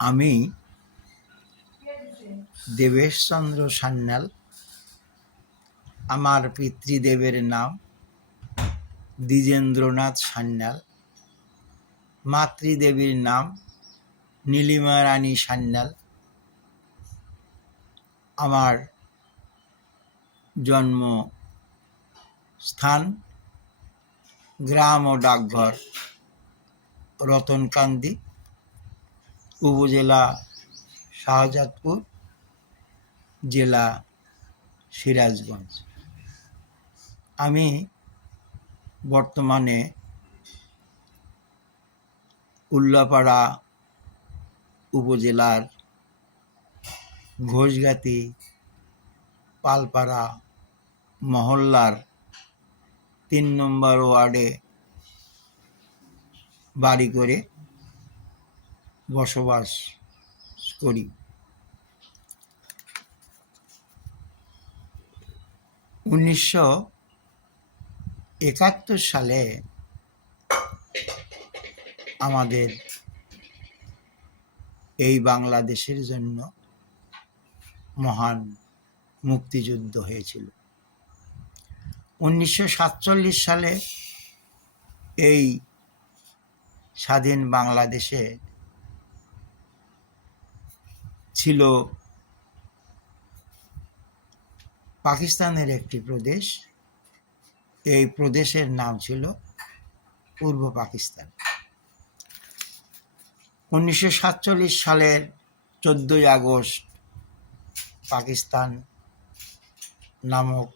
আমি দেবেশচন্দ্র সান্যাল। আমার পিতৃদেবের নাম দ্বিজেন্দ্রনাথ সান্যাল। মাতৃদেবীর নাম নীলিমা রানী সান্যাল। আমার জন্মস্থান গ্রাম ও ডাকঘর রতনকান্দি, উপজেলা শাহজাদপুর, জেলা সিরাজগঞ্জ। আমি বর্তমানে উল্লাপাড়া উপজেলার ঘোষগাতি পালপাড়া মহল্লার ৩ নম্বর ওয়ার্ডে বাড়ি করে বসবাস করি। ১৯৭১ সালে আমাদের এই বাংলাদেশের জন্য মহান মুক্তিযুদ্ধ হয়েছিল। ১৯৪৭ সালে এই স্বাধীন বাংলাদেশে ছিল পাকিস্তানের একটি প্রদেশ। এই প্রদেশের নাম ছিল পূর্ব পাকিস্তান। ১৯৪৭ সালের ১৪ই আগস্ট পাকিস্তান নামক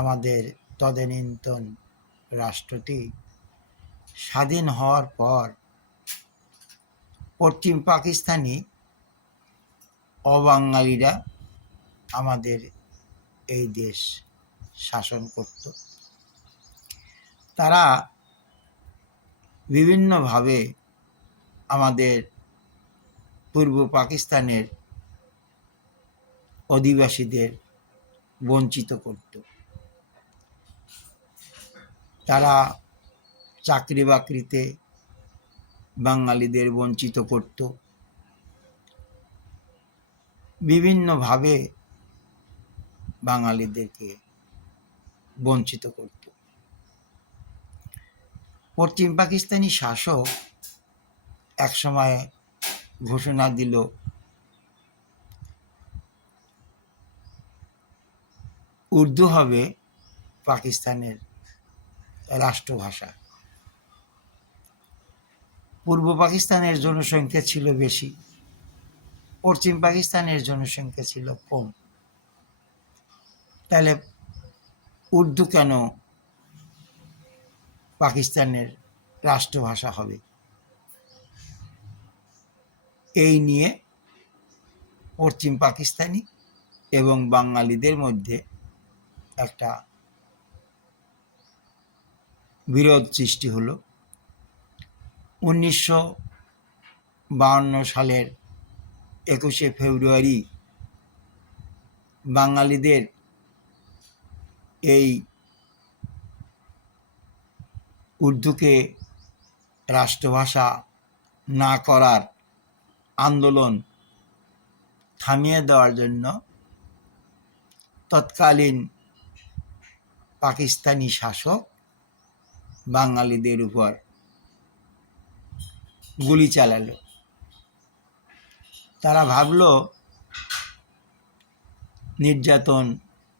আমাদের তদানীন্তন রাষ্ট্রটি স্বাধীন হওয়ার পর পশ্চিম পাকিস্তানি অবাঙালিরা আমাদের এই দেশ শাসন করত। তারা বিভিন্নভাবে আমাদের পূর্ব পাকিস্তানের অধিবাসীদের বঞ্চিত করত। তারা চাকরি বাকরিতে বাঙালিদের বঞ্চিত করত, বিভিন্নভাবে বাঙালিদেরকে বঞ্চিত করত। পশ্চিম পাকিস্তানি শাসক একসময় ঘোষণা দিল উর্দু হবে পাকিস্তানের রাষ্ট্রভাষা। পূর্ব পাকিস্তানের জনসংখ্যা ছিল বেশি, পশ্চিম পাকিস্তানের জনসংখ্যা ছিল কম। তাহলে উর্দু কেন পাকিস্তানের রাষ্ট্রভাষা হবে? এই নিয়ে পশ্চিম পাকিস্তানি এবং বাঙালিদের মধ্যে একটা বিরোধ সৃষ্টি হলো। ১৯৫২ সালের ২১শে ফেব্রুয়ারি বাঙালিদের এই উর্দুকে রাষ্ট্রভাষা না করার আন্দোলন থামিয়ে দেওয়ার জন্য তৎকালীন পাকিস্তানি শাসক বাঙালিদের উপর গুলি চালালো। তারা ভাবল নির্যাতন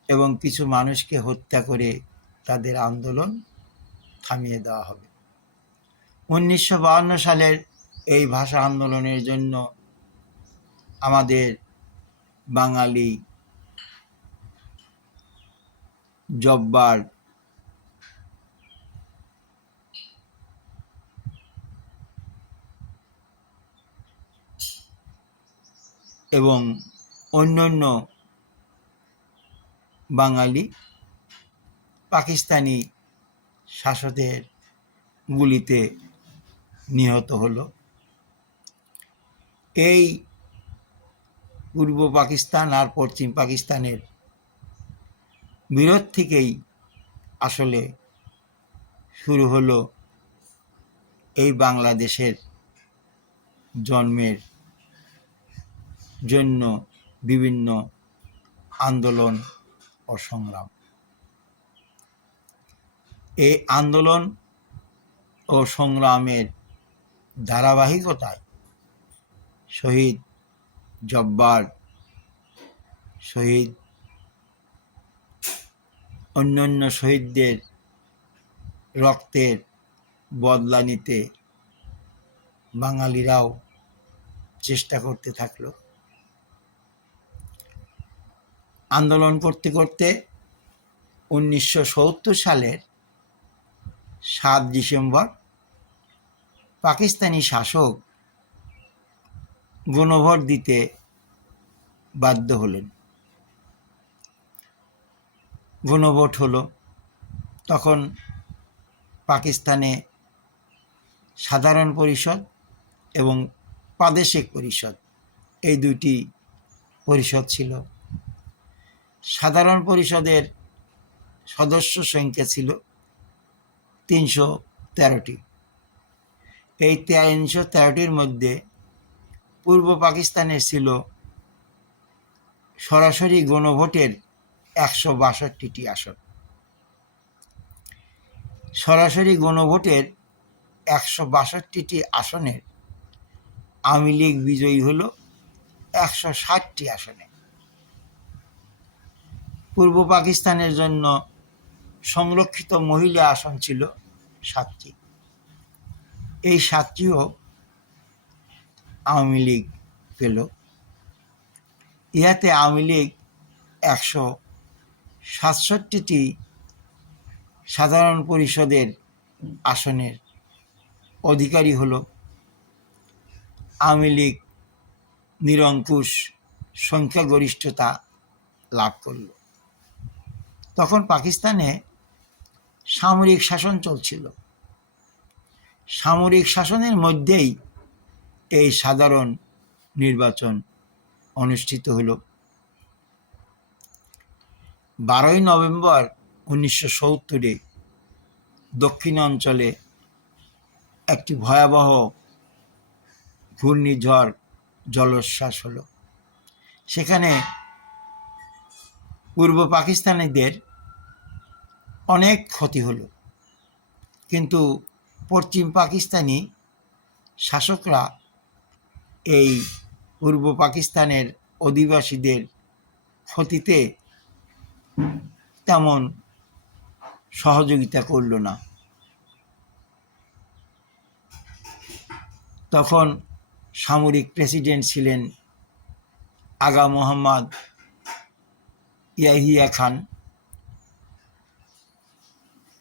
এবং কিছু মানুষকে হত্যা করে তাদের আন্দোলন থামিয়ে দেওয়া হবে। ১৯৫২ সালের এই ভাষা আন্দোলনের জন্য আমাদের বাঙালি জব্বার এবং অন্যান্য বাঙালি পাকিস্তানি শাসকের গুলিতে নিহত হলো। এই পূর্ব পাকিস্তান আর পশ্চিম পাকিস্তানের বিরোধ থেকেই আসলে শুরু হলো এই বাংলাদেশের জন্মের জন্য বিভিন্ন আন্দোলন ও সংগ্রাম। এই আন্দোলন ও সংগ্রামের ধারাবাহিকতায় শহীদ জব্বার, শহীদ অন্যান্য শহীদদের রক্তের বদলা নিতে বাঙালিরাও চেষ্টা করতে থাকল। আন্দোলন করতে করতে 1970 সালের 7 ডিসেম্বর পাকিস্তানি শাসক গণভোট দিতে বাধ্য হলেন। গণভোট হলো। তখন পাকিস্তানে সাধারণ পরিষদ এবং প্রাদেশিক পরিষদ এই দুটি পরিষদ ছিল। সাধারণ পরিষদের সদস্য সংখ্যা ছিল 313টি। এই 313টির মধ্যে পূর্ব পাকিস্তানের ছিল সরাসরি গণভোটের 162টি আসন। সরাসরি গণভোটের 162টি আসনের আওয়ামী লীগ বিজয়ী হল 160টি আসনে। পূর্ব পাকিস্তানের জন্য সংরক্ষিত মহিলা আসন ছিল 7টি। এই 7টিও আওয়ামী লীগ পেল। ইহাতে আওয়ামী লীগ 167টি সাধারণ পরিষদের আসনের অধিকারী হল। আওয়ামী লীগ নিরঙ্কুশ সংখ্যাগরিষ্ঠতা লাভ করল। তখন পাকিস্তানে সামরিক শাসন চলছিল। সামরিক শাসনের মধ্যেই এই সাধারণ নির্বাচন অনুষ্ঠিত হল। 12 নভেম্বর 1970-এ দক্ষিণাঞ্চলে একটি ভয়াবহ ঘূর্ণিঝড় জলোচ্ছ্বাস হলো। সেখানে পূর্ব পাকিস্তানিদের অনেক ক্ষতি হলো, কিন্তু পশ্চিম পাকিস্তানি শাসকরা এই পূর্ব পাকিস্তানের অধিবাসীদের ক্ষতিতে তেমন সহযোগিতা করল না। তখন সামরিক প্রেসিডেন্ট ছিলেন আগা মোহাম্মদ ইয়াহিয়া খান।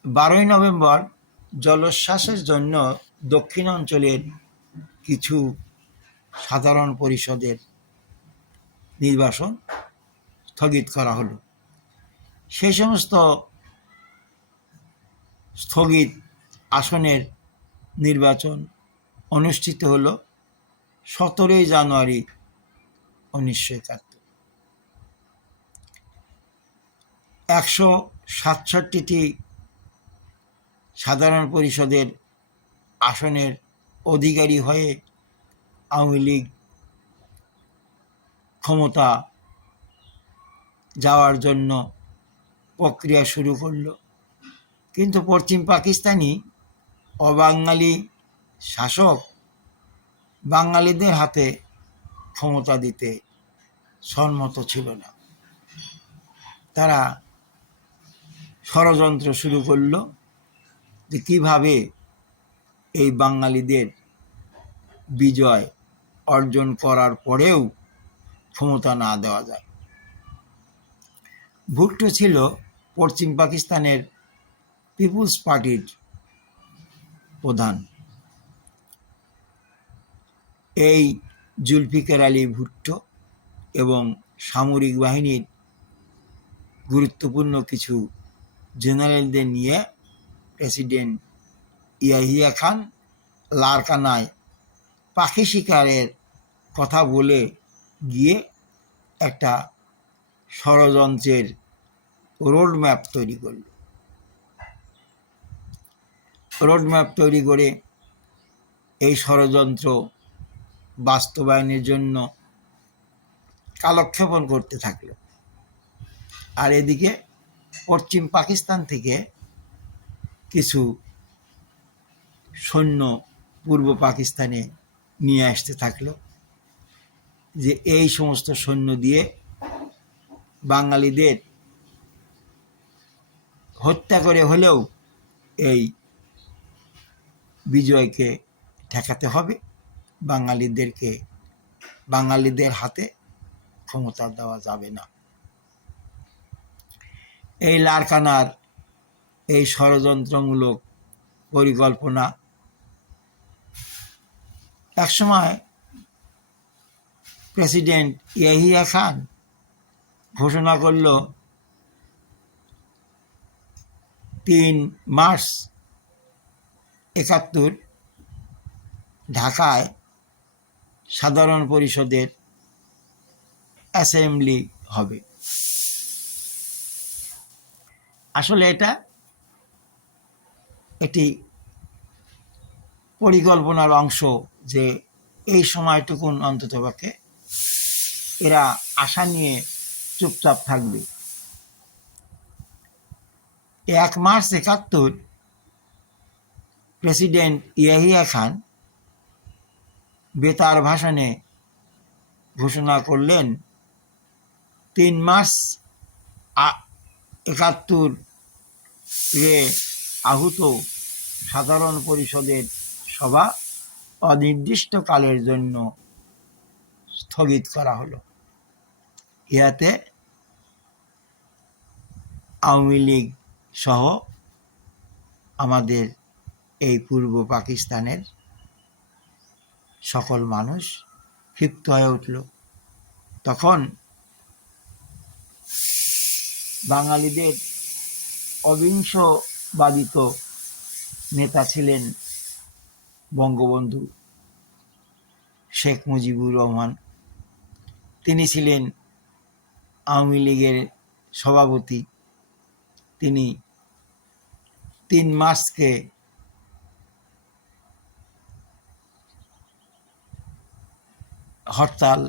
12 নভেম্বর জলোচ্ছ্বাসের জন্য দক্ষিণাঞ্চলের কিছু সাধারণ পরিষদের নির্বাচন স্থগিত করা হলো। সেই সমস্ত স্থগিত আসনের নির্বাচন অনুষ্ঠিত হলো 17 জানুয়ারি 1971। 167টি সাধারণ পরিষদের আসনের অধিকারী হয়ে আওয়ামী লীগ ক্ষমতা যাওয়ার জন্য প্রক্রিয়া শুরু করল। কিন্তু পশ্চিম পাকিস্তানি অবাঙালি শাসক বাঙালিদের হাতে ক্ষমতা দিতে সম্মত ছিল না। তারা ষড়যন্ত্র শুরু করল যে কীভাবে এই বাঙালিদের বিজয় অর্জন করার পরেও ক্ষমতা না দেওয়া যায়। ভুট্টো ছিল পশ্চিম পাকিস্তানের পিপুলস পার্টির প্রধান। এই জুলফিকার আলী ভুট্টো এবং সামরিক বাহিনীর গুরুত্বপূর্ণ কিছু জেনারেলদের নিয়ে প্রেসিডেন্ট ইয়াহিয়া খান লারকানায় পাখি শিকারের কথা বলে গিয়ে একটা ষড়যন্ত্রের রোডম্যাপ তৈরি করল। রোডম্যাপ তৈরি করে এই ষড়যন্ত্র বাস্তবায়নের জন্য কালক্ষেপণ করতে থাকলো। আর এদিকে পশ্চিম পাকিস্তান থেকে কিছু সৈন্য পূর্ব পাকিস্তানে নিয়ে আসতে থাকলো, যে এই সমস্ত সৈন্য দিয়ে বাঙালিদের হত্যা করে হলেও এই বিজয়কে ঠেকাতে হবে, বাঙালিদের হাতে ক্ষমতা দেওয়া যাবে না। এই লারকানার এই ষড়যন্ত্রমূলক পরিকল্পনা একসময় প্রেসিডেন্ট ইয়াহিয়া খান ঘোষণা করল 3 মার্চ 71 ঢাকায় সাধারণ পরিষদের অ্যাসেম্বলি হবে। আসলে এটা একটি পরিকল্পনার অংশ, যে এই সময়টুকুন অন্ততপক্ষে এরা আশা নিয়ে চুপচাপ থাকবে। 1 মার্চ 71 প্রেসিডেন্ট ইয়াহিয়া খান বেতার ভাষণে ঘোষণা করলেন 3 মার্চ 71 আহুত সাধারণ পরিষদের সভা অনির্দিষ্টকালের জন্য স্থগিত করা হলো। ইহাতে আওয়ামী লীগ সহ আমাদের এই পূর্ব পাকিস্তানের সকল মানুষ ক্ষিপ্ত হয়ে উঠল। তখন বাঙালিদের অবিংশবাদিত নেতা ছিলেন বঙ্গবন্ধু শেখ মুজিবুর রহমান। তিনি ছিলেন আওয়ামী লীগের সভাপতি। তিনি 3 মার্চকে হরতাল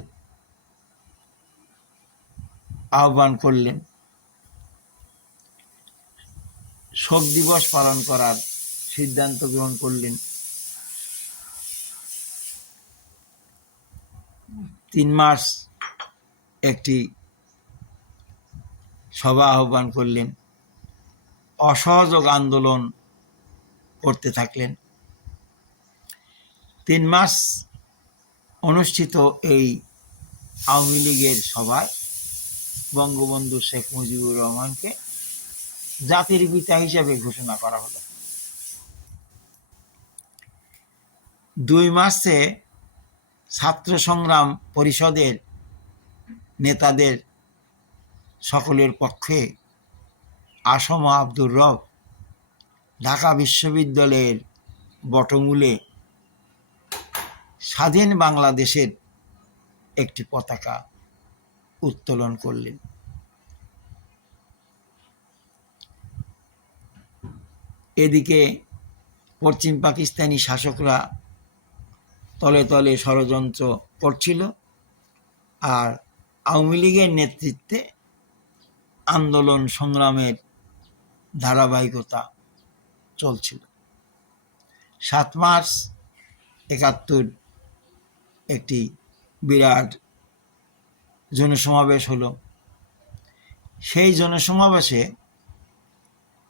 আহ্বান করলেন, শোক দিবস পালন করার সিদ্ধান্ত গ্রহণ করলেন। 3 মার্চ একটি সভা আহ্বান করলেন, অসহযোগ আন্দোলন করতে থাকলেন। 3 মার্চ অনুষ্ঠিত এই আওয়ামী লীগের সভায় বঙ্গবন্ধু শেখ মুজিবুর রহমানকে জাতির পিতা হিসেবে ঘোষণা করা হলো। 2 মার্চে ছাত্র সংগ্রাম পরিষদের নেতাদের সকলের পক্ষে আসম আব্দুর রব ঢাকা বিশ্ববিদ্যালয়ের বটমূলে স্বাধীন বাংলাদেশের একটি পতাকা উত্তোলন করলেন। এদিকে পশ্চিম পাকিস্তানি শাসকরা তলে তলে ষড়যন্ত্র করছিল, আর আওয়ামী লীগের নেতৃত্বে আন্দোলন সংগ্রামের ধারাবাহিকতা চলছিল। 7 মার্চ 71 একটি বিরাট জনসমাবেশ হলো। সেই জনসমাবেশে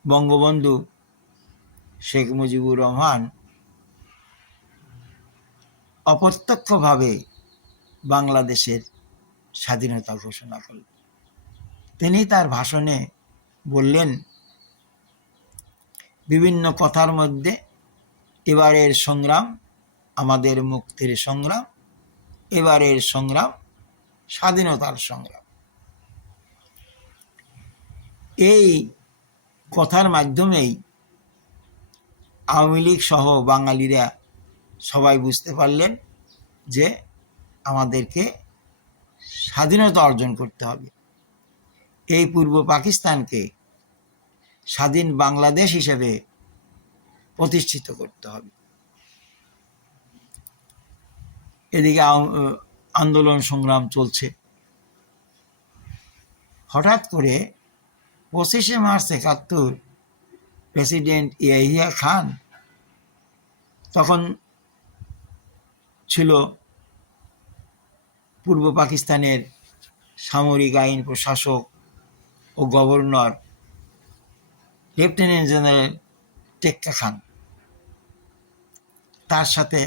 বঙ্গবন্ধু শেখ মুজিবুর রহমান অপ্রত্যক্ষভাবে বাংলাদেশের স্বাধীনতা ঘোষণা করলেন। তিনি তার ভাষণে বললেন, বিভিন্ন কথার মধ্যে এবারের সংগ্রাম আমাদের মুক্তির সংগ্রাম, এবারের সংগ্রাম স্বাধীনতার সংগ্রাম। এই কথার মাধ্যমেই আওয়ামী লীগ সহ বাঙালিরা সবাই বুঝতে পারলেন যে আমাদেরকে স্বাধীনতা অর্জন করতে হবে, এই পূর্ব পাকিস্তানকে স্বাধীন বাংলাদেশ হিসেবে প্রতিষ্ঠিত করতে হবে। এদিকে আন্দোলন সংগ্রাম চলছে। হঠাৎ করে 25শে মার্চ 71 প্রেসিডেন্ট ইয়াহিয়া খান, তখন ছিল পূর্ব পাকিস্তানের সামরিক আইন প্রশাসক ও গভর্নর লেফটেন্যান্ট জেনারেল টেক্কা খান। তার সাথে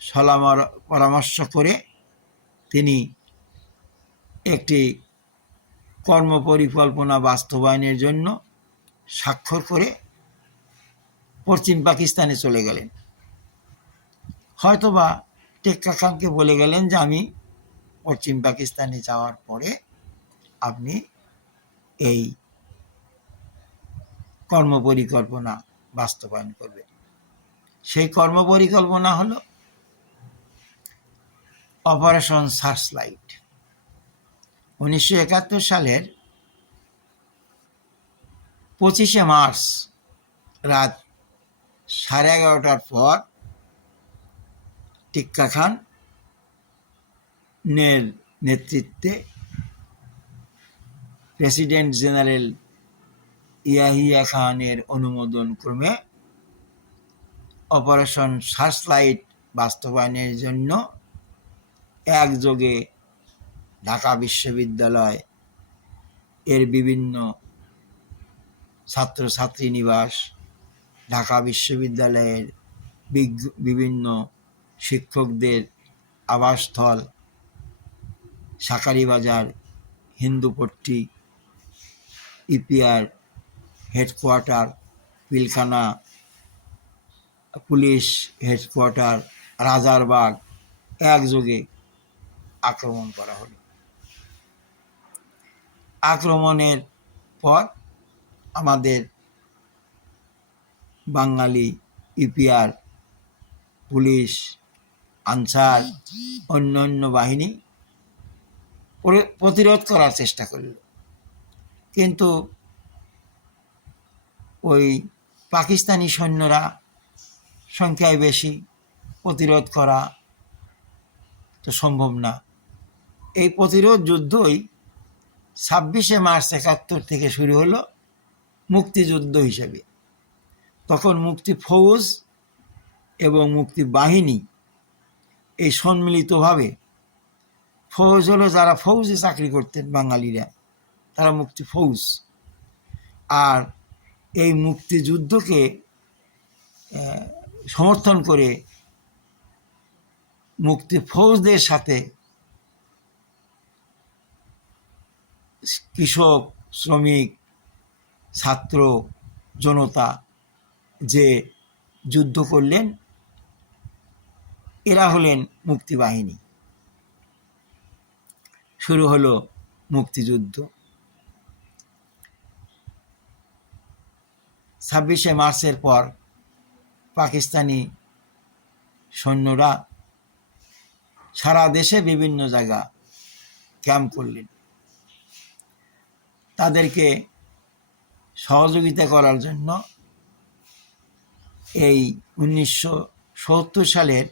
সলা পরামর্শ করে তিনি একটি কর্মপরিকল্পনা বাস্তবায়নের জন্য স্বাক্ষর করে পশ্চিম পাকিস্তানে চলে গেলেন। হয়তোবা টেক্কা খানকে বলে গেলেন যে আমি পশ্চিম পাকিস্তানে যাওয়ার পরে আপনি এই কর্মপরিকল্পনা বাস্তবায়ন করবেন। সেই কর্মপরিকল্পনা হলো অপারেশন সার্চলাইট। 1971 সালের 25শে মার্চ রাত 11:30টার পর টিক্কা খানের নেতৃত্বে প্রেসিডেন্ট জেনারেল ইয়াহিয়া খানের অনুমোদন ক্রমে অপারেশন সার্চলাইট বাস্তবায়নের জন্য একযোগে ঢাকা বিশ্ববিদ্যালয় এর বিভিন্ন ছাত্রছাত্রী নিবাস, ঢাকা বিশ্ববিদ্যালয়ের বিভিন্ন শিক্ষকদের আবাসস্থল, Shankharibazar, Hindupatti, EPR headquarter, Pilkhana police headquarter, Rajarbagh একযোগে আক্রমণ করা হলো। আক্রমণের পর আমাদের বাঙালি ইপিআর, পুলিশ, আনসার, অন্যান্য বাহিনী প্রতিরোধ করার চেষ্টা করল, কিন্তু ওই পাকিস্তানি সৈন্যরা সংখ্যায় বেশি, প্রতিরোধ করা তো সম্ভব না। এই প্রতিরোধ যুদ্ধই 26শে মার্চ 71 থেকে শুরু হলো মুক্তিযুদ্ধ হিসেবে। তখন মুক্তি ফৌজ এবং মুক্তি বাহিনী এই সম্মিলিতভাবে, ফৌজ হলো যারা ফৌজে চাকরি করতেন বাঙালিরা, তারা মুক্তি ফৌজ, আর এই মুক্তিযুদ্ধকে সমর্থন করে মুক্তি ফৌজদের সাথে কৃষক, শ্রমিক, ছাত্র জনতা যে যুদ্ধ করলেন, এরা হলেন মুক্তিবাহিনী। শুরু হলো মুক্তিযুদ্ধ। 26শে মার্চের পর পাকিস্তানি সৈন্যরা সারা দেশে বিভিন্ন জায়গা ক্যাম্প করলেন। তাদেরকে সহযোগিতা করার জন্য এই 1970 সালের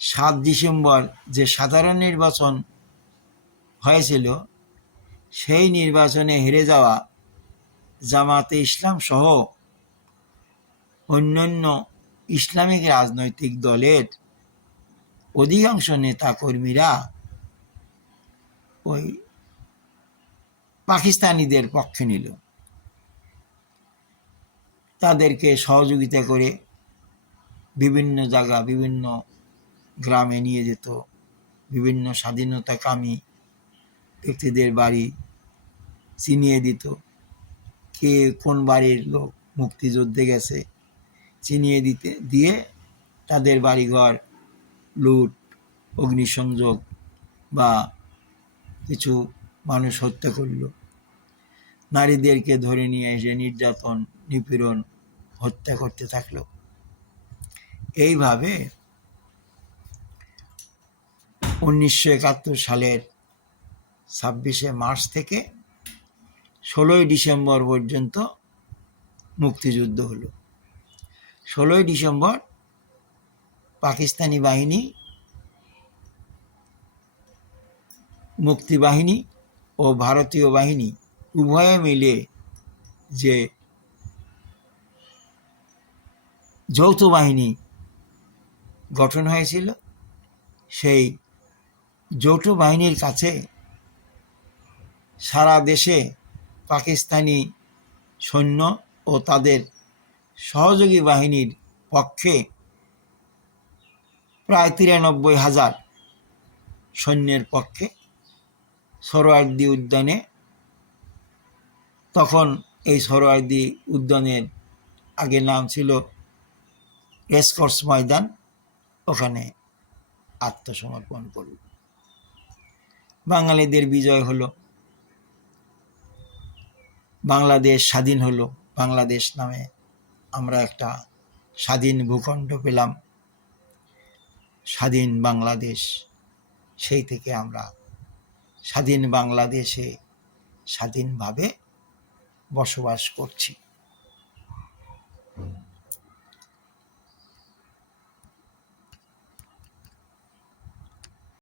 7 ডিসেম্বর যে সাধারণ নির্বাচন হয়েছিল, সেই নির্বাচনে হেরে যাওয়া জামাতে ইসলাম সহ অন্যান্য ইসলামিক রাজনৈতিক দলের অধিকাংশ নেতাকর্মীরা ওই পাকিস্তানিদের পক্ষে নিল। তাদেরকে সহযোগিতা করে বিভিন্ন জায়গা, বিভিন্ন গ্রামে নিয়ে যেত, বিভিন্ন স্বাধীনতাকামী ব্যক্তিদের বাড়ি চিনিয়ে দিত, কে কোন বাড়ির লোক মুক্তিযুদ্ধে গেছে চিনিয়ে দিয়ে তাদের বাড়িঘর লুট, অগ্নিসংযোগ বা কিছু মানুষ হত্যা করল। নারীদেরকে ধরে নিয়ে এসে নির্যাতন, নিপীড়ন, হত্যা করতে থাকলো। এইভাবে 1971 সালের 26শে মার্চ থেকে 16ই ডিসেম্বর পর্যন্ত মুক্তিযুদ্ধ হলো। 16ই ডিসেম্বর পাকিস্তানি বাহিনী, মুক্তিবাহিনী ও ভারতীয় বাহিনী উভয়ে মিলে যে যৌথ বাহিনী গঠন হয়েছিল, সেই যৌথ বাহিনীর কাছে সারা দেশে পাকিস্তানি সৈন্য ও তাদের সহযোগী বাহিনীর পক্ষে প্রায় ৯৩,০০০ সৈন্যের পক্ষে সোহরাওয়ার্দী উদ্যানে, তখন এই সোহরাওয়ার্দী উদ্যানের আগে নাম ছিল রেসকোর্স ময়দান, ওখানে আত্মসমর্পণ করল। বাঙালিদের বিজয় হলো, বাংলাদেশ স্বাধীন হলো। বাংলাদেশ নামে আমরা একটা স্বাধীন ভূখণ্ড পেলাম, স্বাধীন বাংলাদেশ। সেই থেকে আমরা স্বাধীন বাংলাদেশে স্বাধীনভাবে বসবাস করছি।